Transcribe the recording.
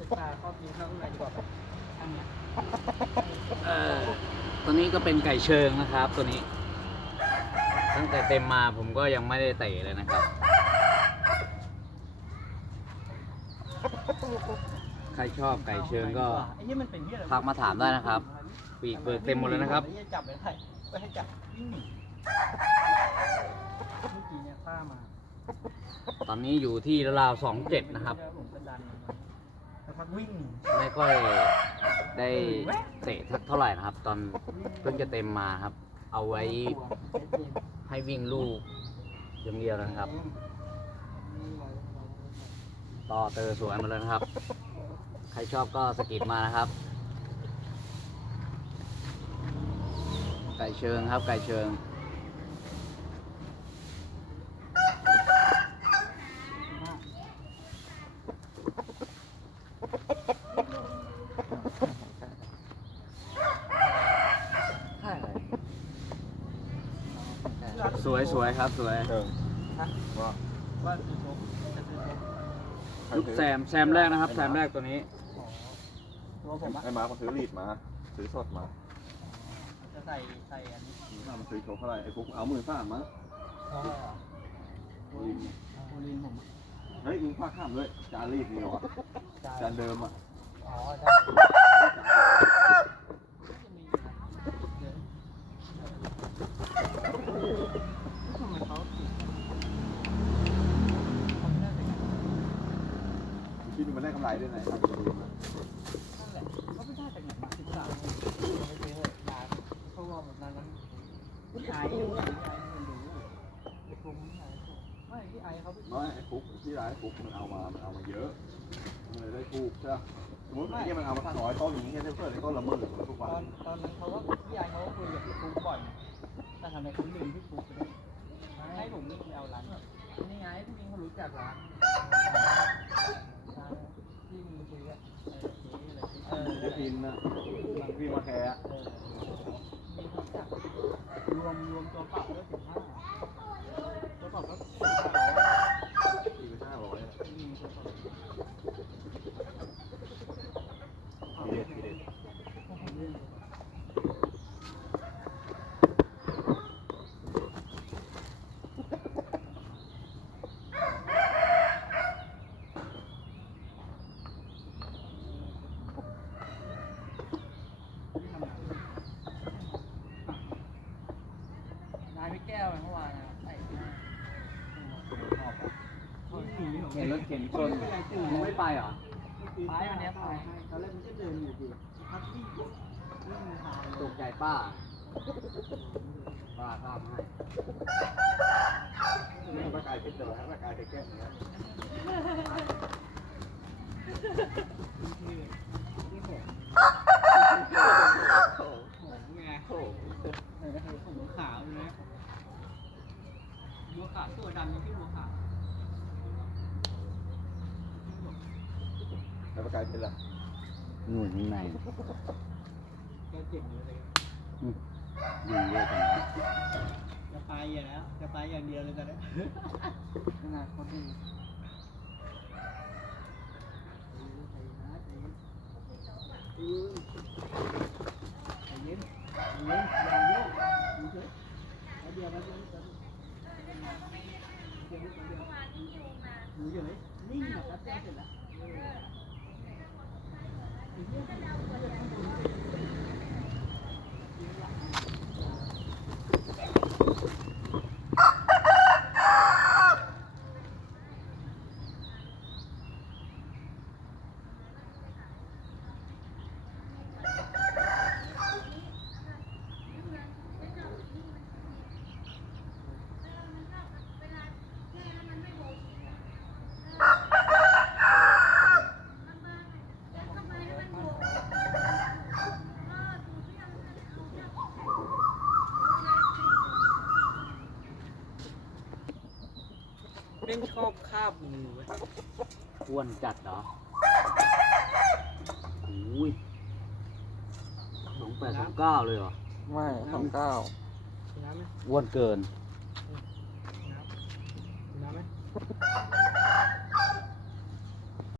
ศึกษาข้อจริงข้างในดีกว่าทางเนี้ยเอ่อตัวนี้ก็เป็นไก่เชิงนะครับ ตัวนี้ ตั้งแต่เต็มมาผมก็ยังไม่ได้เตะเลยนะครับ ใครชอบไก่เชิงก็ไอ้นี่มันเป็นที่อะไรทักมาถามได้นะครับปีกเปิดเต็มหมดเลยนะครับ ไอ้เหี้ยจับไม่ได้ไม่ให้จับวิ่งหนีเมื่อกี้เนี่ยป้ามา ตอนนี้อยู่ที่ราวสองเจ็ดนะครับ ผมก็ดันมัน สักพักวิ่งไม่ค่อยได้เตะสักเท่าไหร่นะครับ ตอนเพิ่งจะเต็มมาครับ เอาไว้ให้วิ่งลูกอย่างเดียวนะครับ ต่อเตอสวยมาเลยนะครับ ใครชอบก็สกิปมานะครับ ไก่เชิงครับไก่เชิง สวยสวยครับสวยเชิงว่าว่าซื้อชกจะซื้อชกลูกแซมแซมแรกนะครับแซมแรกตัวนี้ อ๋อตัวผมอะไอ้มาเขาซื้อลีดมา ซื้อสดมาจะใส่ใส่อันนี้เอามาซื้อโชว์เท่าไหร่ไอ้พวกเอาหมื่นสามมั้งเพราะว่าโอลินโอลินผมอะเฮ้ยมึงพาข้ามด้วยจานลีดนี่เหรอวะจานเดิมอะอ๋อใช่ทำไมเขาถึงเขาไม่น่าจะงั้น มึงคิดดูมันได้กำไรด้วยไหนทำดีๆมานั่นแหละเขาไม่น่าจะงั้นศึกษาเลยไม่ไปเถอะยาเพราว่าแบบนั้นนั้นพี่ไอ้พี่ไอ้มันรู้ไอ้ผมพี่ไอ้ไม่พี่ไอ้เขาไปน้อยไอ้ฟุกที่ร้านไอ้ฟุกมันเอามามันเอามาเยอะมันเลยได้ถูกใช่ปะสมมติเนี่ยมันเอามาตั้งร้อยต้นอย่างนี้แค่เพื่อนไอ้ต้นละหมื่นทุกตวัอนตอนนั้นเขาก็พี่ไอ้เขาก็คุยกับพี่ฟุ๊กบ่อยแต่ทำไมเขาลืมพี่ฟุ๊กไปได้ให้ผมนี่ไปเอาร้านนี่ไงพี่มิงเขารู้จักร้าน ที่มีคุยอะเออไอ้พินนะพี่มาแคร์อะมีเขาจักรวมรวมตัวปรับแล้วสิบห้าตัวปรับก็สิบห้าร้อย สี่ไปห้าร้อยอะ ที่มีตัวปรับ ทีเด็ดทีเด็ด นายพี่แก้วเมื่อวานนะไอ้ที่ชอบอะ เห็นรถเข็นชนมึงไม่ไปเหรอไปวันนี้ไปตอนแรกมันก็เดินอยู่ดีพักวิ่ตกใจป้า ป้าข้ามให้นี่ร่างกายเป็นเจอร่างกายเป็นแก้เนื้อไงหัวขาวเลยนะบัวขาวตัวดำยังที่บัวขาว แล้วร่างกายเป็นอะไรหนุนข้างในแกเจ็บอยู่เลยดีเยอะจังนะจะไปอย่างแล้วจะไปอย่างเดียวเลยตอนนี้ขนาดเขาดูใจเย็นใจเย็นอย่าโยกดูเถอะเดี๋ยวเดี๋ยวเดี๋ยวเดี๋ยวดูอยู่เลยนิ่งนะครับแจ้งเสร็จแล้ว Thank you. เล่นชอบคาบงูอ้วนจัดเหรออุ้ยสองแปดสองเก้าเลยเหรอ ไม่สองเก้าอ้วนเกิน น้ำไหม